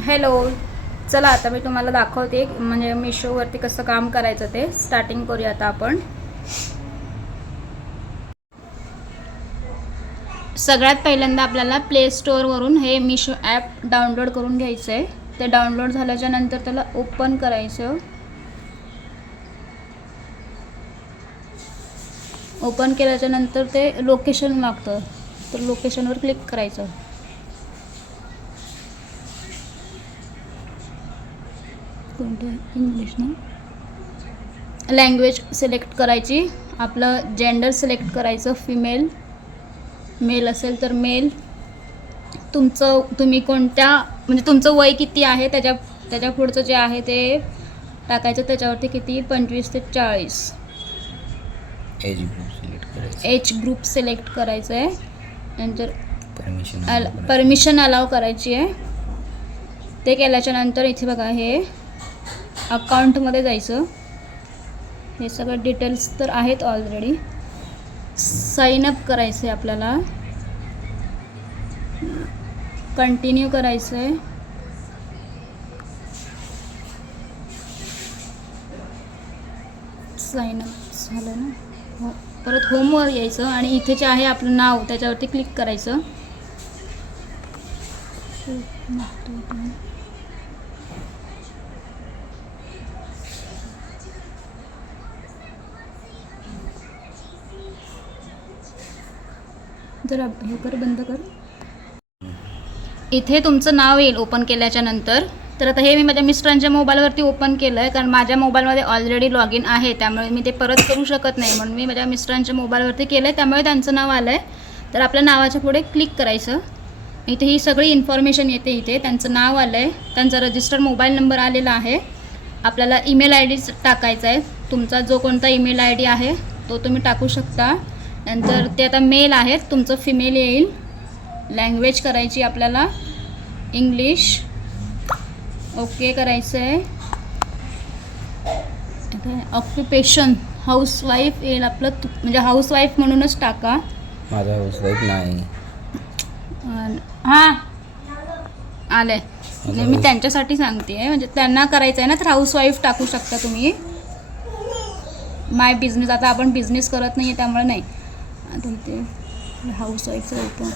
Hello, चला आता मी तुम्हाला दाखवते म्हणजे मिशोवरती कसं काम करायचं ते. स्टार्टिंग करूया आता आपण. सगळ्यात पहिल्यांदा आपल्याला प्ले स्टोअरवरून हे मिशो ॲप डाउनलोड करून घ्यायचं आहे. ते डाउनलोड झाल्याच्या नंतर त्याला ओपन करायचं. ओपन केल्याच्या नंतर ते लोकेशन मागतं, तर लोकेशनवर क्लिक करायचं. कोणतं इंग्लिश ना. लँग्वेज सिलेक्ट करायची, आपलं जेंडर सिलेक्ट करायचं, फिमेल. मेल असेल तर मेल. तुम्ही कोणत्या म्हणजे तुमचं वय किती आहे त्याच्या पुढचं जे आहे ते टाकायचं. त्याच्यावरती किती 25 ते 40. एज ग्रुप सिलेक्ट करायचं आहे. नंतर परमिशन अलाव करायची आहे. ते केल्याच्या नंतर इथे बघा हे अकाउंटमध्ये जायचं. हे सगळं डिटेल्स तर आहेत ऑलरेडी. साइन अप करायचं आहे आपल्याला. कंटिन्यू करायचं आहे. साइन अप झालं ना. हो, परत होमवर यायचं आणि इथे जे आहे आपलं नाव त्याच्यावरती क्लिक करायचं. जरा हे कर, बंद कर. इथे तुमचं नाव येईल ओपन केल्याच्या नंतर. तर आता हे मी माझ्या मिस्टरांच्या मोबाईलवरती ओपन केलं आहे, कारण माझ्या मोबाईलमध्ये ऑलरेडी लॉग इन आहे, त्यामुळे मी ते परत करू शकत नाही. म्हणून मी माझ्या मिस्टरांच्या मोबाईलवरती केलं आहे, त्यामुळे त्यांचं नाव आलं आहे. तर आपल्या नावाच्या पुढे क्लिक करायचं. इथे ही सगळी इन्फॉर्मेशन येते. इथे त्यांचं नाव आलं आहे, त्यांचा रजिस्टर्ड मोबाईल नंबर आलेला आहे. आपल्याला ईमेल आय डी टाकायचा आहे. तुमचा जो कोणता ईमेल आय डी आहे तो तुम्ही टाकू शकता. नंतर ते आता मेल आहेत, तुमचं फिमेल येईल. लँग्वेज करायची आपल्याला इंग्लिश. ओके करायचं आहे. ऑक्युपेशन हाऊसवाईफ येईल आपलं, म्हणजे हाऊसवाईफ म्हणूनच टाका. माझा हाऊसवाईफ नाही. हां आलं आहे. मी त्यांच्यासाठी सांगते आहे, म्हणजे त्यांना करायचं आहे ना, तर हाऊसवाईफ टाकू शकता तुम्ही. माय बिझनेस, आता आपण बिझनेस करत नाही आहे त्यामुळे नाही. आता इथे हाऊसवाईफचं होतं.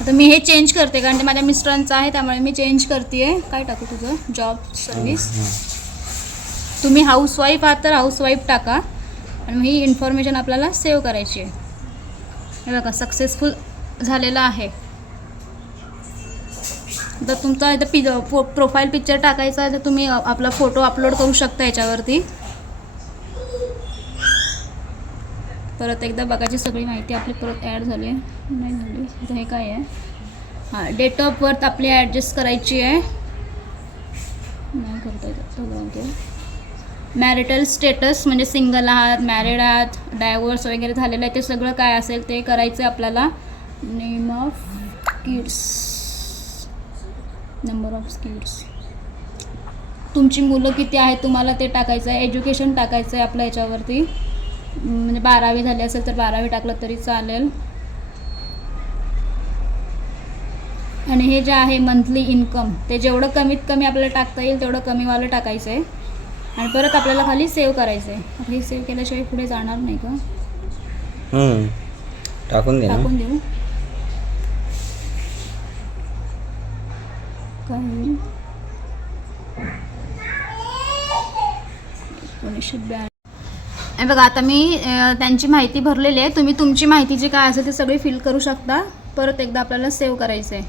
आता मी हे चेंज करते कारण ते माझ्या मिस्टरांचं आहे, त्यामुळे मी चेंज करते आहे. काय टाकू तुझं? Job service. तुम्ही हाऊसवाईफ आहात तर हाऊसवाईफ टाका. आणि ही इन्फॉर्मेशन आपल्याला सेव्ह करायची आहे. हे बघा सक्सेसफुल झालेलं आहे. तर तुमचा इथं प्रोफाईल पिक्चर टाकायचा आहे, तर तुम्ही आपला फोटो अपलोड करू शकता याच्यावरती. परत एकदा बघायची सगळी माहिती आपली परत ॲड झाली नाही झाली. आता हे काय आहे? हां, डेट ऑफ बर्थ आपली ॲडजस्ट करायची आहे. नाही करता येत. मॅरिटल स्टेटस म्हणजे सिंगल आहात, मॅरिड आहात, डायव्होर्स वगैरे झालेलं आहे, ते सगळं काय असेल ते करायचं आहे आपल्याला. Name of kids, number of kids, तुमची मुलं किती आहेत तुम्हाला ते टाकायचं आहे. एज्युकेशन टाकायचं आहे आपल्या याच्यावरती, म्हणजे 12वी झाली असेल तर 12वी टाकलं तरी चालेल. आणि हे जे आहे मंथली इन्कम, ते जेवढं कमीत कमी आपल्याला टाकता येईल तेवढं कमीवालं टाकायचं आहे. आणि परत आपल्याला खाली सेव्ह करायचं आहे. हे सेव्ह केल्याशिवाय पुढे जाणार नाही का? टाकून देऊ. काय 1992. हे बघा आता मी त्यांची माहिती भरलेली आहे. तुम्ही तुमची माहिती जी काय असेल ती सगळी फिल करू शकता. परत एकदा आपल्याला सेव्ह करायचं आहे.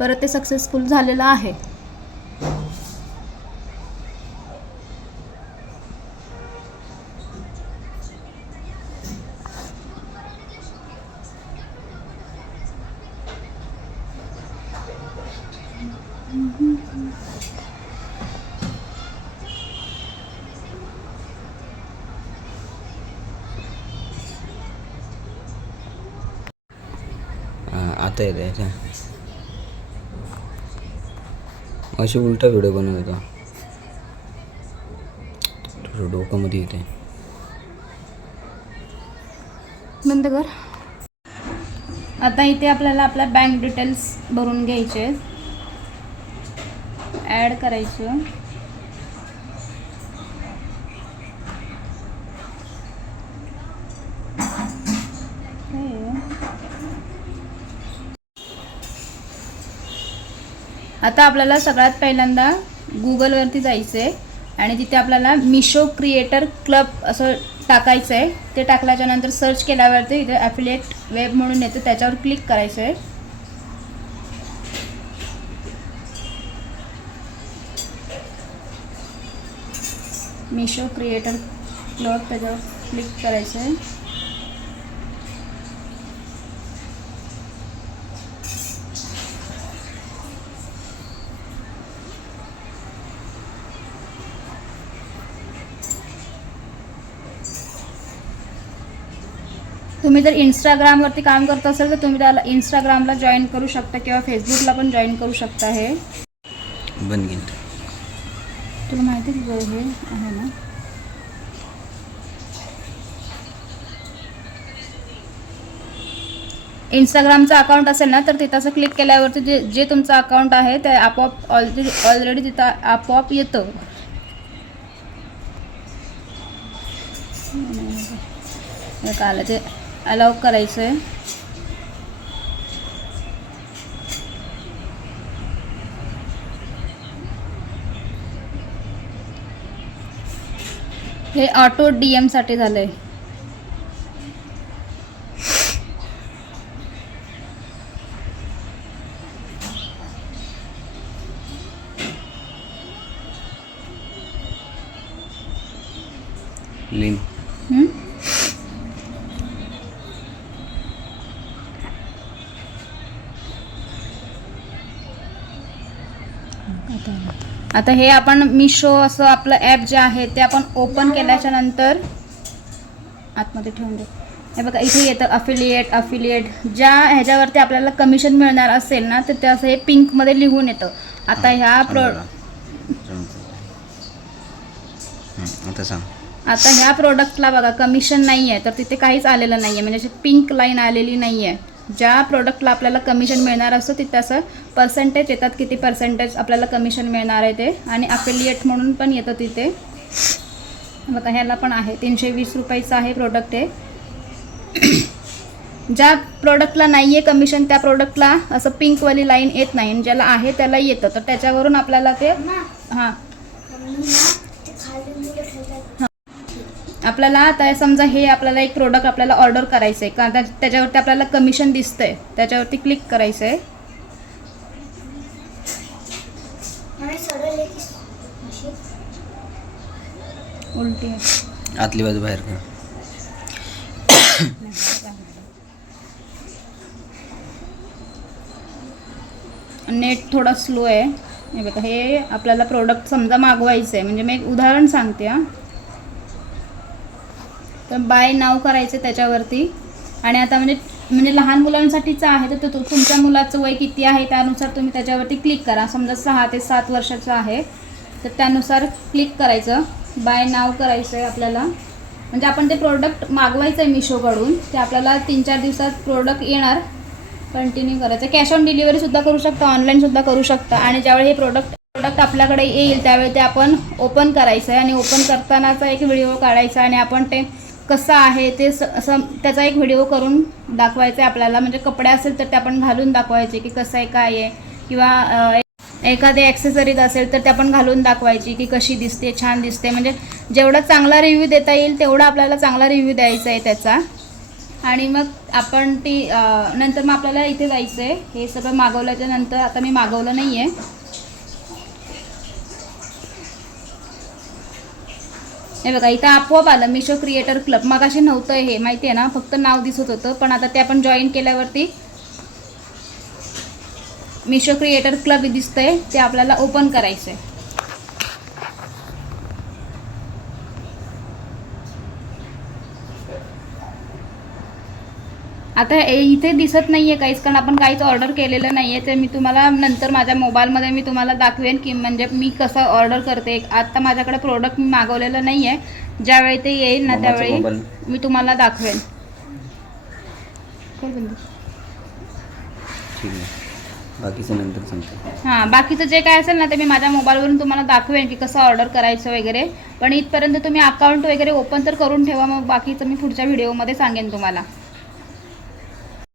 परत ते सक्सेसफुल झालेलं आहे. आता येते अशी उलटा व्हिडिओ बनवत होता. थोडं डोक्यामध्ये येते. बंद कर. आता इथे आपल्याला आपल्या बँक डिटेल्स भरून घ्यायचे. ॲड करायचं. आता आपल्याला सगळ्यात पहिल्यांदा गुगलवरती जायचं आहे आणि तिथे आपल्याला मिशो क्रिएटर क्लब असं टाकायचं आहे. ते टाकल्याच्या नंतर सर्च केल्यावरती इथे ॲफिलिएट वेब म्हणून येतं, त्याच्यावर क्लिक करायचं आहे. मिशो क्रिएटर क्लब त्याच्यावर क्लिक करायचं आहे. तुम्ही जर इंस्टाग्रामवरती काम करत असाल तर तुम्ही त्याला इंस्टाग्रामला जॉईन करू शकता किंवा फेसबुकला पण जॉईन करू शकता. हे बन गेलं. तुला माहिती आहे हे आहे ना. इंस्टाग्रामचं अकाउंट असेल ना तर तिथं असं क्लिक केल्यावरती जे तुमचं अकाउंट आहे ते आपोआप ऑलरेडी तिथं आपोआप येतं. आलं ते अलाउ करायचं आहे. हे ऑटो DM साठी झालंय. लिंक आता हे आपण मिशो असं आपलं ॲप जे आहे ते आपण ओपन केल्याच्या नंतर आतमध्ये ठेवून देऊ. हे बघा इथे येतं अफिलिएट ज्या ह्याच्यावरती आपल्याला कमिशन मिळणार असेल ना तर ते असं हे पिंकमध्ये लिहून येतं. आता ह्या आता ह्या प्रोडक्टला बघा कमिशन नाही आहे तर तिथे काहीच आलेलं नाही आहे, म्हणजे अशी पिंक लाईन आलेली नाही आहे. ज्या प्रोडक्टला आपल्याला कमिशन मिळणार असतं तिथे असं पर्सेंटेज येतात, किती पर्सेंटेज आपल्याला कमिशन मिळणार आहे ते, आणि अफिलिएट म्हणून पण येतं तिथे. बघा ह्याला पण आहे 320 रुपयाचं आहे प्रोडक्ट हे. ज्या प्रोडक्टला नाही आहे कमिशन त्या प्रोडक्टला असं पिंकवाली लाईन येत नाही, आणि ज्याला आहे त्याला येतं. तर त्याच्यावरून आपल्याला ते आपल्याला आता समजा हे आपल्याला एक प्रोडक्ट आपल्याला ऑर्डर करायचं आहे का, त्याच्यावरती आपल्याला कमिशन दिसतंय, त्याच्यावरती क्लिक करायचं आहे. उलटी आतली बाजू बाहेर कर. नेट थोडा स्लो आहे. हे बघा हे आपल्याला प्रोडक्ट समजा मागवायचं आहे, म्हणजे मी एक उदाहरण सांगते हां. तर बाय नाव करायचं त्याच्यावरती, आणि आता म्हणजे लहान मुलांसाठीचं आहे तर तुमच्या मुलाचं वय किती आहे त्यानुसार तुम्ही त्याच्यावरती क्लिक करा. समजा 6 ते 7 वर्षाचं आहे तर त्यानुसार क्लिक करायचं. बाय नाव करायचं आहे आपल्याला, म्हणजे आपण ते प्रोडक्ट मागवायचं आहे मिशोकडून, ते आपल्याला 3-4 दिवसात प्रोडक्ट येणार. कंटिन्यू करायचं. कॅश ऑन डिलिव्हरीसुद्धा करू शकता, ऑनलाईनसुद्धा करू शकता. आणि ज्यावेळी हे प्रोडक्ट आपल्याकडे येईल त्यावेळी ते आपण ओपन करायचं आहे, आणि ओपन करतानाचा एक व्हिडिओ काढायचा, आणि आपण ते कसं आहे ते असं त्याचा एक व्हिडिओ करून दाखवायचा आहे आपल्याला. म्हणजे कपडे असेल तर ते आपण घालून दाखवायचे की कसं आहे काय आहे, किंवा एखादी ॲक्सेसरीज असेल तर ते आपण घालून दाखवायची की कशी दिसते, छान दिसते. म्हणजे जेवढा चांगला रिव्ह्यू देता येईल तेवढा आपल्याला चांगला रिव्ह्यू द्यायचा आहे त्याचा. आणि मग आपण ती नंतर मग आपल्याला इथे जायचं आहे. हे सगळं मागवल्याच्या नंतर, आता मी मागवलं नाही आहे. हे बघा इथं आपोआप आलं मिशो क्रिएटर क्लब. मगाशी नव्हतं हे, माहिती आहे ना, फक्त नाव दिसत होतं. पण आता ते आपण जॉईन केल्यावरती मिशो क्रिएटर क्लब दिसतंय, ते आपल्याला ओपन करायचं आहे. आता इथे दिसत नाही आहे काहीच, कारण आपण काहीच ऑर्डर केलेलं नाही आहे. तर मी तुम्हाला नंतर माझ्या मोबाईलमध्ये मी तुम्हाला दाखवेन की म्हणजे मी कसं ऑर्डर करते. आत्ता माझ्याकडे प्रोडक्ट मी मागवलेलं नाही आहे. ज्यावेळी ते येईल ना त्यावेळी मी तुम्हाला दाखवेन. बाकीचं नंतर सांगतो. हां, बाकीचं जे काय असेल ना ते मी माझ्या मोबाईलवरून तुम्हाला दाखवेन की कसं ऑर्डर करायचं वगैरे. पण इथपर्यंत तुम्ही अकाउंट वगैरे ओपन तर करून ठेवा, मग बाकीचं मी पुढच्या व्हिडिओमध्ये सांगेन तुम्हाला.